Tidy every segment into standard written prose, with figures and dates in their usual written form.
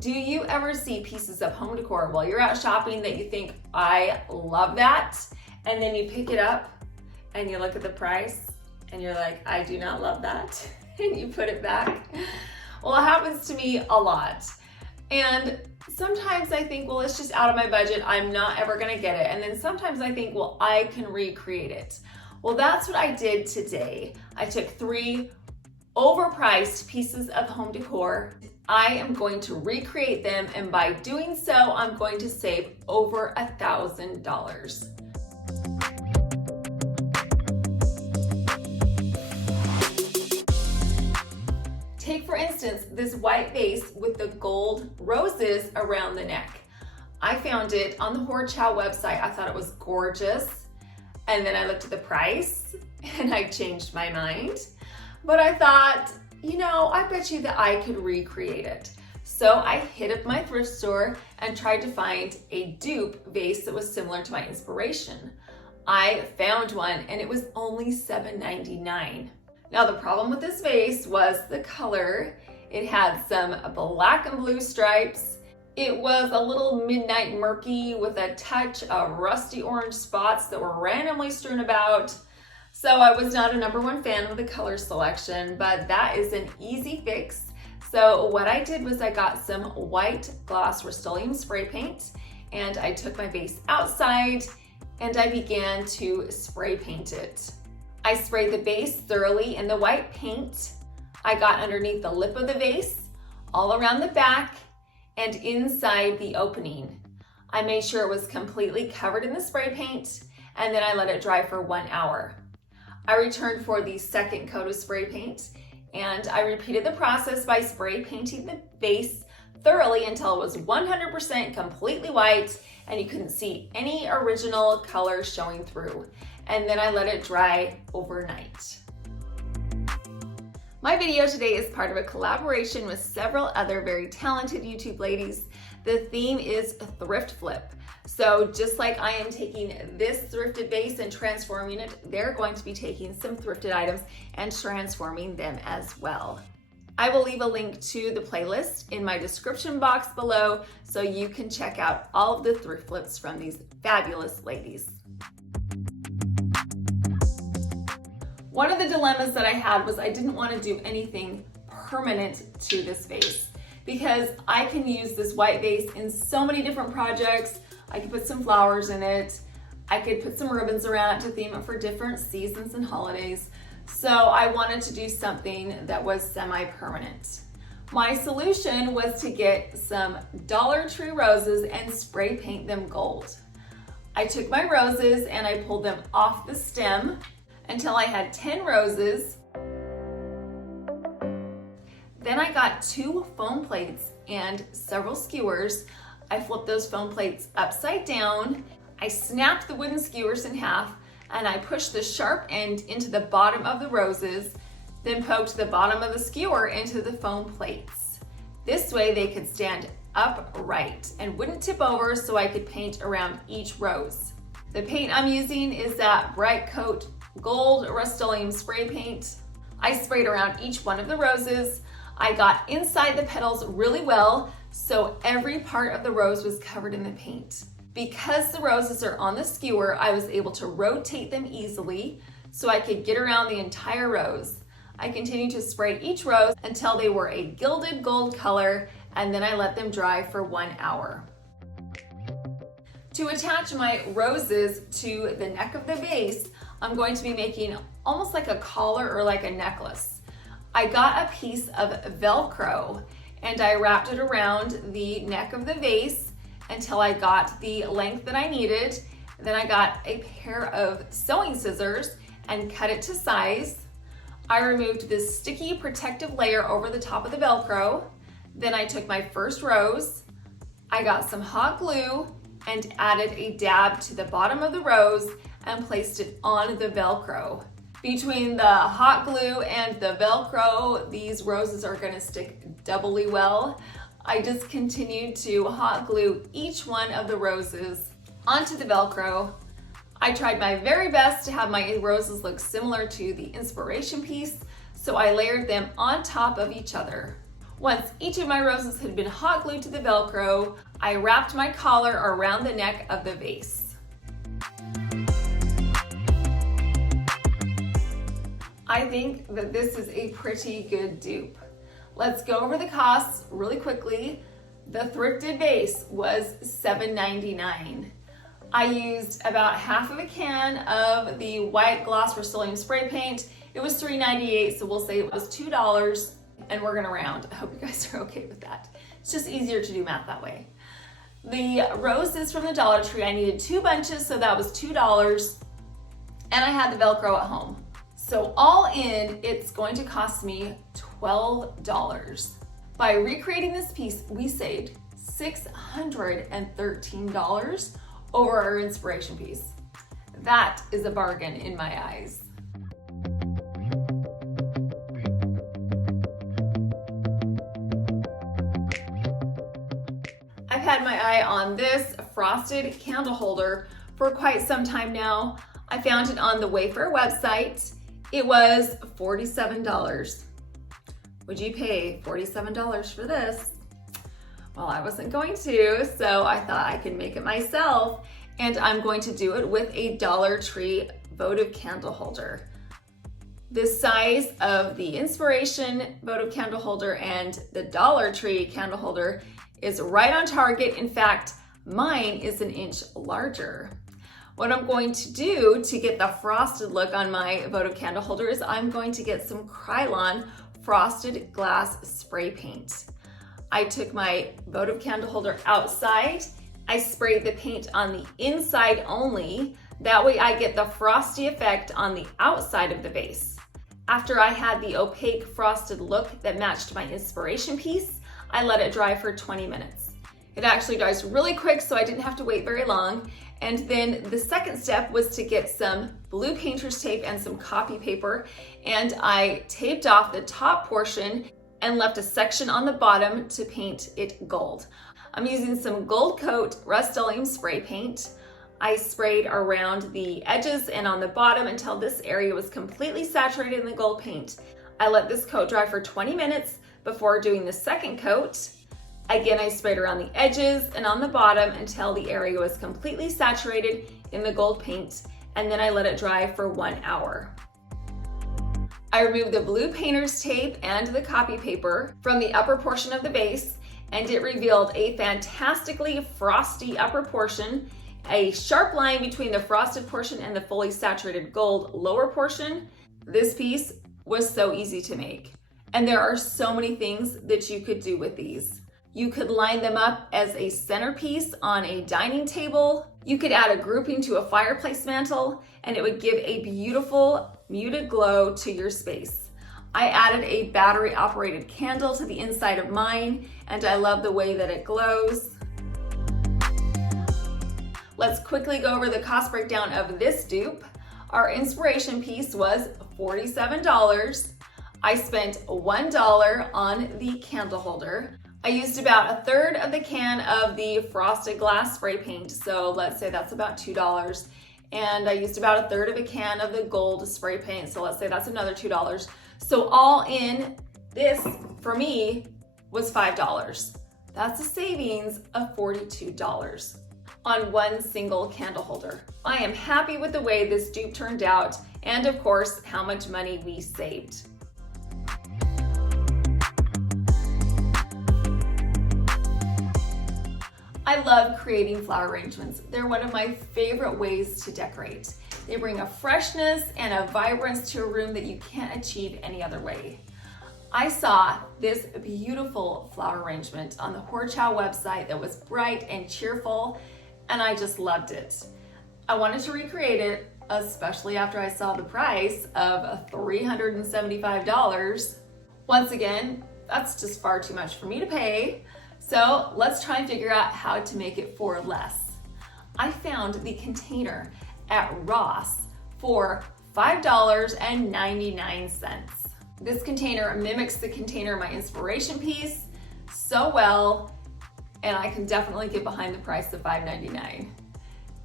Do you ever see pieces of home decor while you're out shopping that you think, I love that, and then you pick it up and you look at the price and you're like, I do not love that, and you put it back? Well, it happens to me a lot. And sometimes I think, well, it's just out of my budget, I'm not ever gonna get it. And then sometimes I think, well, I can recreate it. Well, that's what I did today. I took 3 overpriced pieces of home decor. I am going to recreate them, and by doing so, I'm going to save over $1,000. Take, for instance, this white vase with the gold roses around the neck. I found it on the Hor Chow website. I thought it was gorgeous. And then I looked at the price and I changed my mind. But I thought, you know, I bet you that I could recreate it. So I hit up my thrift store and tried to find a dupe vase that was similar to my inspiration. I found one and it was only $7.99. Now the problem with this vase was the color. It had some black and blue stripes. It was a little midnight murky with a touch of rusty orange spots that were randomly strewn about. So I was not a #1 fan of the color selection, but that is an easy fix. So what I did was I got some white gloss Rustoleum spray paint, and I took my vase outside and I began to spray paint it. I sprayed the base thoroughly in the white paint. I got underneath the lip of the vase, all around the back, and inside the opening. I made sure it was completely covered in the spray paint, and then I let it dry for 1 hour. I returned for the second coat of spray paint, and I repeated the process by spray painting the base thoroughly until it was 100% completely white and you couldn't see any original color showing through. And then I let it dry overnight. My video today is part of a collaboration with several other very talented YouTube ladies. The theme is thrift flip. So just like I am taking this thrifted vase and transforming it, they're going to be taking some thrifted items and transforming them as well. I will leave a link to the playlist in my description box below so you can check out all of the thrift flips from these fabulous ladies. One of the dilemmas that I had was I didn't want to do anything permanent to this vase because I can use this white vase in so many different projects. I could put some flowers in it. I could put some ribbons around it to theme it for different seasons and holidays. So I wanted to do something that was semi-permanent. My solution was to get some Dollar Tree roses and spray paint them gold. I took my roses and I pulled them off the stem until I had 10 roses. Then I got 2 foam plates and several skewers. I flipped those foam plates upside down. I snapped the wooden skewers in half and I pushed the sharp end into the bottom of the roses, then poked the bottom of the skewer into the foam plates. This way they could stand upright and wouldn't tip over so I could paint around each rose. The paint I'm using is that Bright Coat Gold Rustoleum spray paint. I sprayed around each one of the roses. I got inside the petals really well, so every part of the rose was covered in the paint. Because the roses are on the skewer, I was able to rotate them easily so I could get around the entire rose. I continued to spray each rose until they were a gilded gold color, and then I let them dry for 1 hour. To attach my roses to the neck of the vase, I'm going to be making almost like a collar or like a necklace. I got a piece of Velcro and I wrapped it around the neck of the vase until I got the length that I needed. Then I got a pair of sewing scissors and cut it to size. I removed this sticky protective layer over the top of the Velcro. Then I took my first rose, I got some hot glue and added a dab to the bottom of the rose and placed it on the Velcro. Between the hot glue and the Velcro, these roses are gonna stick doubly well. I just continued to hot glue each one of the roses onto the Velcro. I tried my very best to have my roses look similar to the inspiration piece, so I layered them on top of each other. Once each of my roses had been hot glued to the Velcro, I wrapped my collar around the neck of the vase. I think that this is a pretty good dupe. Let's go over the costs really quickly. The Thrifted Vase was $7.99. I used about half of a can of the white gloss Rustoleum spray paint. It was $3.98, so we'll say it was $2, and we're gonna round. I hope you guys are okay with that. It's just easier to do math that way. The roses from the Dollar Tree, I needed 2 bunches, so that was $2, and I had the Velcro at home. So all in, it's going to cost me $12. By recreating this piece, we saved $613 over our inspiration piece. That is a bargain in my eyes. I've had my eye on this frosted candle holder for quite some time now. I found it on the Wayfair website. It was $47. Would you pay $47 for this? Well, I wasn't going to, so I thought I could make it myself, and I'm going to do it with a Dollar Tree votive candle holder. The size of the inspiration votive candle holder and the Dollar Tree candle holder is right on target. In fact, mine is an inch larger. What I'm going to do to get the frosted look on my votive candle holder is I'm going to get some Krylon frosted glass spray paint. I took my votive candle holder outside. I sprayed the paint on the inside only. That way I get the frosty effect on the outside of the vase. After I had the opaque frosted look that matched my inspiration piece, I let it dry for 20 minutes. It actually dries really quick, so I didn't have to wait very long. And then the second step was to get some blue painter's tape and some copy paper, and I taped off the top portion and left a section on the bottom to paint it gold. I'm using some Gold Coat Rustoleum spray paint. I sprayed around the edges and on the bottom until this area was completely saturated in the gold paint. I let this coat dry for 20 minutes before doing the second coat. Again, I sprayed around the edges and on the bottom until the area was completely saturated in the gold paint, and then I let it dry for 1 hour. I removed the blue painter's tape and the copy paper from the upper portion of the vase, and it revealed a fantastically frosty upper portion, a sharp line between the frosted portion and the fully saturated gold lower portion. This piece was so easy to make, and there are so many things that you could do with these. You could line them up as a centerpiece on a dining table. You could add a grouping to a fireplace mantle, and it would give a beautiful muted glow to your space. I added a battery operated candle to the inside of mine, and I love the way that it glows. Let's quickly go over the cost breakdown of this dupe. Our inspiration piece was $47. I spent $1 on the candle holder. I used about 1/3 of the can of the frosted glass spray paint, so let's say that's about $2. And I used about 1/3 of a can of the gold spray paint, so let's say that's another $2. So all in, this, for me, was $5. That's a savings of $42 on one single candle holder. I am happy with the way this dupe turned out, and of course, how much money we saved. I love creating flower arrangements. They're one of my favorite ways to decorate. They bring a freshness and a vibrance to a room that you can't achieve any other way. I saw this beautiful flower arrangement on the Horchow website that was bright and cheerful, and I just loved it. I wanted to recreate it, especially after I saw the price of $375. Once again, that's just far too much for me to pay. So let's try and figure out how to make it for less. I found the container at Ross for $5.99. This container mimics the container of my inspiration piece so well, and I can definitely get behind the price of $5.99.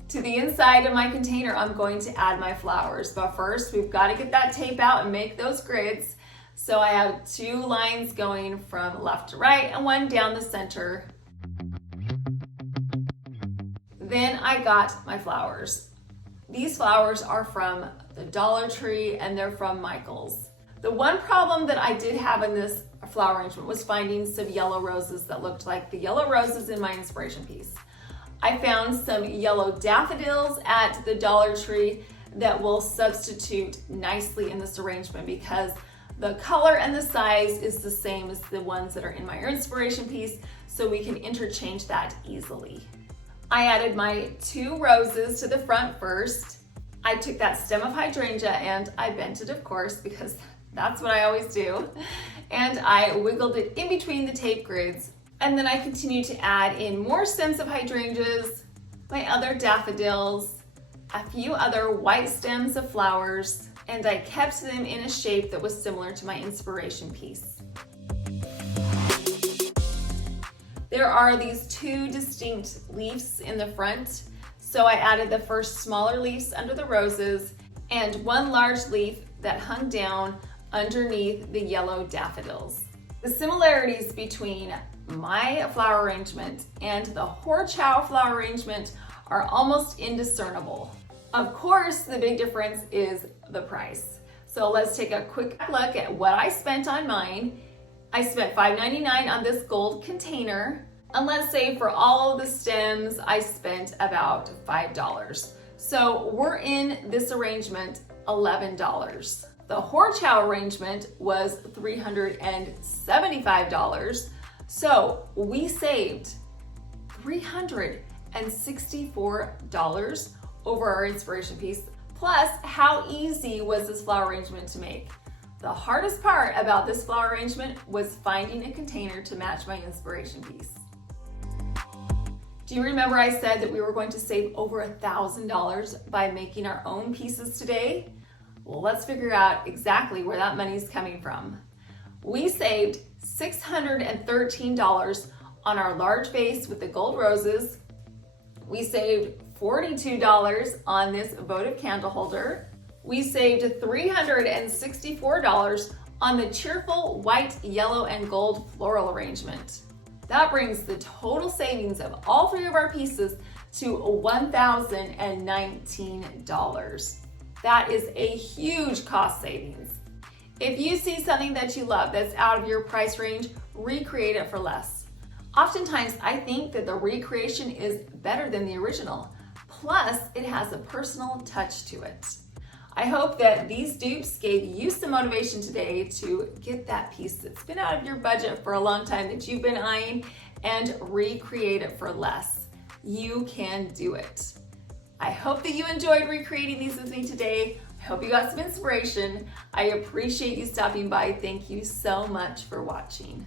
To the inside of my container, I'm going to add my flowers, but first we've got to get that tape out and make those grids. So I have 2 lines going from left to right and 1 down the center. Then I got my flowers. These flowers are from the Dollar Tree and they're from Michael's. The one problem that I did have in this flower arrangement was finding some yellow roses that looked like the yellow roses in my inspiration piece. I found some yellow daffodils at the Dollar Tree that will substitute nicely in this arrangement because the color and the size is the same as the ones that are in my inspiration piece, so we can interchange that easily. I added my 2 roses to the front first. I took that stem of hydrangea and I bent it, of course, because that's what I always do. And I wiggled it in between the tape grids. And then I continued to add in more stems of hydrangeas, my other daffodils, a few other white stems of flowers, and I kept them in a shape that was similar to my inspiration piece. There are these 2 distinct leaves in the front, so I added the first smaller leaves under the roses and 1 large leaf that hung down underneath the yellow daffodils. The similarities between my flower arrangement and the Horchow flower arrangement are almost indiscernible. Of course, the big difference is the price. So let's take a quick look at what I spent on mine. I spent $5.99 on this gold container, and let's say for all of the stems, I spent about $5. So we're in this arrangement $11. The Horchow arrangement was $375. So we saved $364 over our inspiration piece. Plus, how easy was this flower arrangement to make? The hardest part about this flower arrangement was finding a container to match my inspiration piece. Do you remember I said that we were going to save over $1,000 by making our own pieces today? Well, let's figure out exactly where that money's coming from. We saved $613 on our large vase with the gold roses. We saved $42 on this votive candle holder. We saved $364 on the cheerful white, yellow, and gold floral arrangement. That brings the total savings of all 3 of our pieces to $1,019. That is a huge cost savings. If you see something that you love that's out of your price range, recreate it for less. Oftentimes, I think that the recreation is better than the original. Plus, it has a personal touch to it. I hope that these dupes gave you some motivation today to get that piece that's been out of your budget for a long time that you've been eyeing and recreate it for less. You can do it. I hope that you enjoyed recreating these with me today. I hope you got some inspiration. I appreciate you stopping by. Thank you so much for watching.